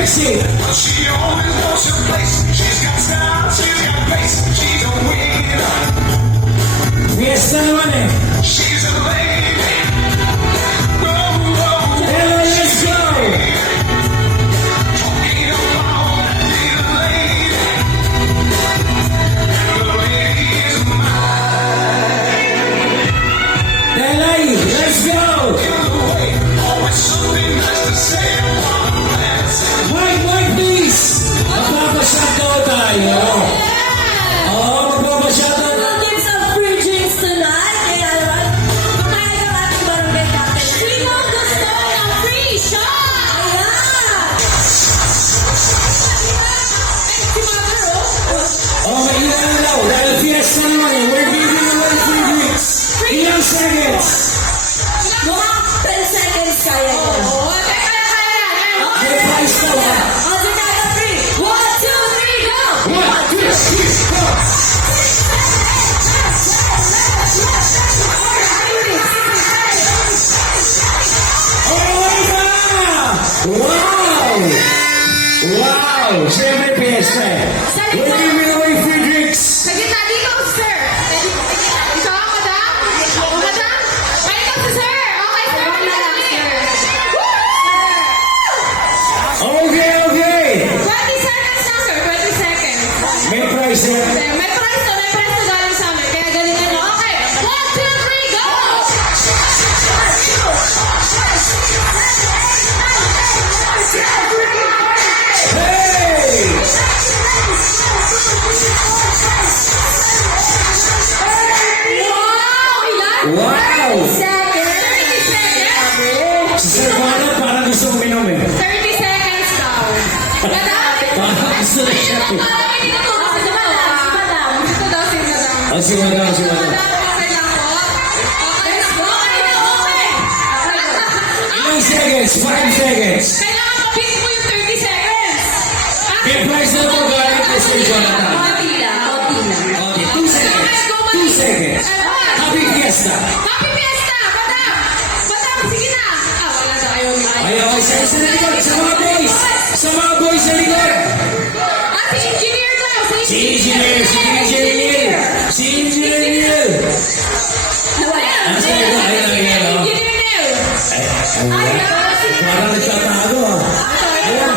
Trixie. She always knows her place. She's got style, she's got grace. She's a winner. Fiesta naman eh. She's a lady. Whoa, whoa. Hello, let's go. Talking about that little lady. Little lady is mine. Delay, let's go. Always something nice to say. Mike, please! Magpapashoutout tayo. Oo, magpapashoutout. There's some free drinks tonight. Kaya naman, kumain ng ating barangay captain. Sino ang gusto ng free shot? Ayan! Si Mother, oh. Oh, may ilan daw. Dahil fiesta naman eh. We're giving away free drinks. Ilang seconds? Mga 10 seconds kaya yun. May price daw ha. On the count of 3. 1, 2, 3, go! 1, 2, 3, go! Okay na! Wow! Wow! Siyempre fiesta eh. We're giving away free drinks. Sa gitna dito, sir. Ito ako, madam. O, madam. Kayo ka si sir. Okay, sir. Okay. 20 seconds na, sir. 20 seconds. May price eh. May price to galing sa amin. Kaya galingan nyo. Okay. 1, 2, 3, go! Hey! Wow! Ilan? Wow! 30 seconds. Si Sir Juana parang gusto uminom eh. 30 seconds daw. Madam? Parang gusto na siya eh. Dito daw si madam. Oh, si Madam. Madam, okay lang po. Okay na po. Okay. Ilang seconds? 5 seconds. Kailangan mabit mo yung 30 seconds. May price na po galing kay Sir Jonathan. Konti lang. Okay, 2 seconds. 2 seconds. Happy Fiesta. Happy Fiesta! Madam! Madam, sige na! Wala na kayo. Ayaw, sa likod. Sa mga boys. Sa mga boys sa likod. Si engineer daw! Si Engineer. Si Engineer. Nawala. Nasa likod. Ayun lang yan. oh. Engineer Neil! Parang nagtatago ah. Ayan.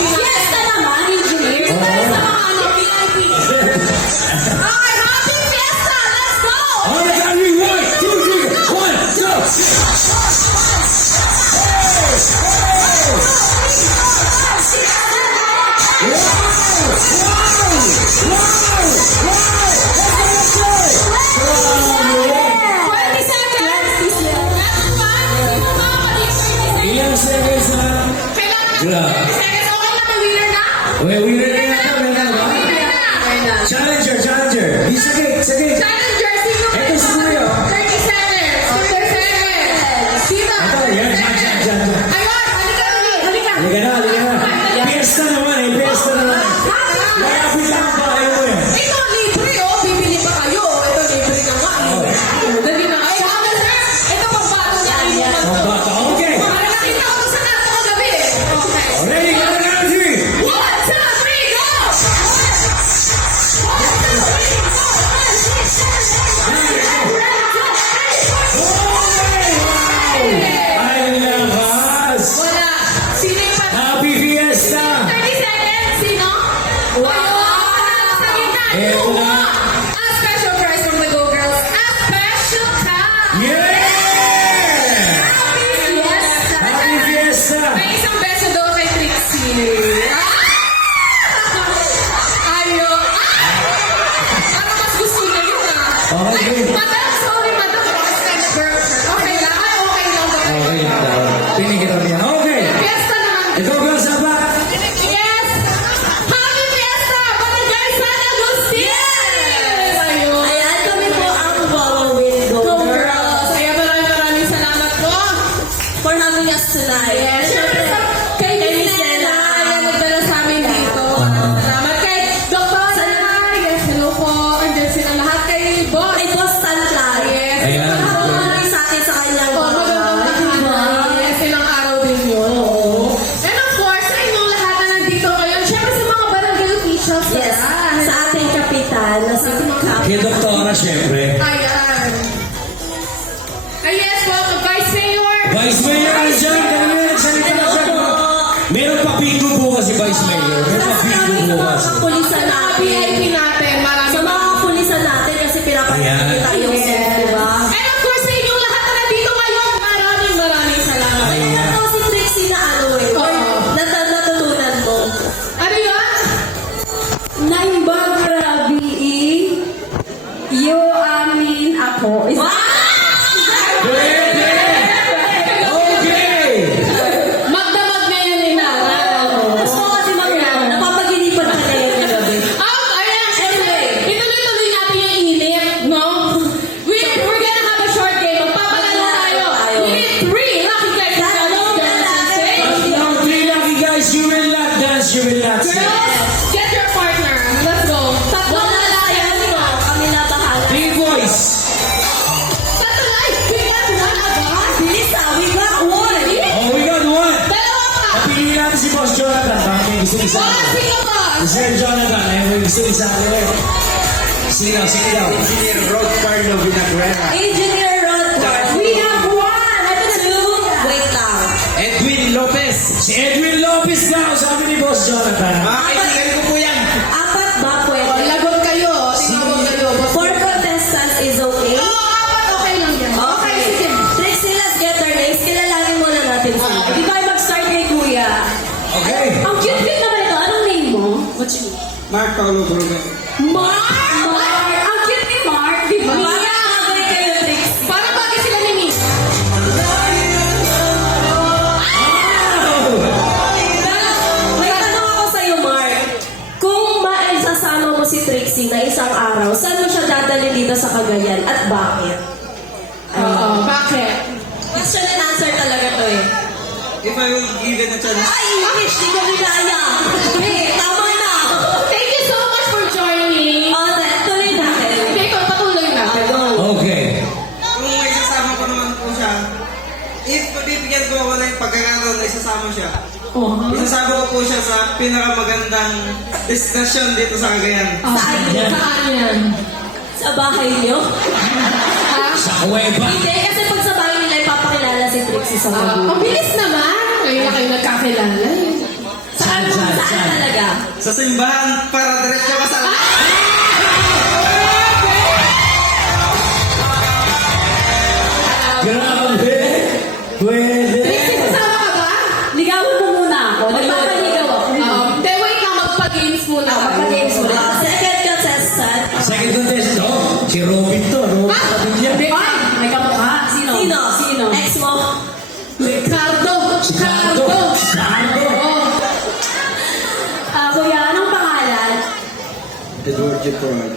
Fiesta naman, engineer. Para sa mga ano, VIP. Okay, happy Fiesta! Let's go! On the count of 1, 2, 3. 1, go. Ilang seconds na? Okay, winner na yata. Meron na ba? Challenger. Sige. Ito si Kuya. Ito, yan. Halika na. Fiesta naman eh. Malapit lang ang bahay mo eh. Bibili pa kayo. Ito, libre na nga. Dali na. Ito, pagbato niya. Ang bata. Okay. Para nakita ko sa kanto kagabi. Okay. Ready? On the count of 3. 1, 2, 3, go! Ay, lakas. Wala. Sino yung Happy Fiesta. 30 seconds? Sino? Ayun! Sa gitna. Eto na. A special prize from the Go Girls. A special cup. Yeah! Happy Fiesta. May isang beso daw kay Trixie. Ayo. Ano mas gusto niya yun Okay. Madam, sorry madam. Okay lang. Okay lang. Okay, pinigiran niya. Okay. Fiesta naman. Ito ba sa back? Yes! Happy Fiesta! Barangay San Agustin! Meron pa bingo bukas si Vice Mayor. Meron pa bingo Sa bukas. mga pulisan Sa natin. VIP natin, marami. Sa mga pulisan natin kasi pinapakita yung self, di ba? And of course, sa inyong lahat na nandito ngayon, maraming salamat. Ay, ito si Trixie na ano eh. Oo. Natutunan mo. Ano yun? Naimbag rabi yo amin ako. Pwede! Okay! Magdamag ngayon ni Nara. Gusto ko kasi napapaginipan ka na yun yung gabi. Ayan, anyway, ituloy-tuloy natin yung init, no? We're gonna have a short game. Magpapalala tayo. We need 3 lucky guys. Now, 3 lucky guys, you will not dance, you will not sing. Girls, get your partner. Let's go. Tatlong Wala na lalaki. tayo. Kami na bahala. Big boys! Tatlo ay, we got one agad. Bilis ah, we got one. Oh, we got one! Dalawa pa. Piliin natin si Boss Jonathan. Bakit may gusto isa? Sino ba? Sir Jonathan, ay may gusto isa. Sino, sino daw? Engineer Rod Carlo Vinagrera. Engineer Rodford. We have one. Ito na two. Wait lang. Edwin Lopez. Si Edwin Lopez daw, sabi ni Boss Jonathan. Mga kaibigan ko po yan. Apat ba Oh, pwede? lagot kayo. Tinawag kayo. Four contestants is okay? Oo, apat okay lang yan. Okay. Sige. Trixie, let's get their names. Kilalanin muna natin sila. Di ba mag-start kay Kuya? Okay. Ang cute-cute naman ito. Anong name mo? What's your name? Mark Paulo Bruno. Mark! Mark! Ang cute ni Mark, di ba? Parang kagay kayo, Trixie. Para bagay sila ni Miss. May tanong ako sa'yo, Mark. Kung maisasama mo si Trixie na isang araw, saan mo siya dadalhin dito sa Cagayan at bakit? Oo, bakit? Question and answer talaga to eh. If I will given a chance. Ay, English, di ko binaya. Hey, tama na. Thank you so much for joining. O, tuloy natin. Okay, patuloy na. Okay. Kung may sasama ko naman po siya, if pabibigyan ko ako ng pagkakataon na isasama siya, isasama ko po siya sa pinakamagandang destinasyon dito sa Cagayan. Saan yun? Saan yan? Sa bahay niyo? Ha? Sa kuweba. Hindi, kasi pag sa bahay nila, ipapakilala si Trixie sa Ang magulang. bilis naman. Ngayon na kayo nagkakilala. Saan, saan, Saan saan? talaga? Sa simbahan para diretso ka sa... Grabe. Pwede. Trixie, kasama ka ba? Ligawan mo muna ako. Magpapaligaw ako. Hindi, wait lang. Magpa-games muna. Magpa-games mo lang. Second contestant. Second contestant. Oh, si Robin to. Robin Padilla. Ay, may kamukha. Sino? Sino? Sino? Ex mo? Ricardo. Si Cardo. Cardo. Oh. Kuya, anong pangalan? Edward J. Proy.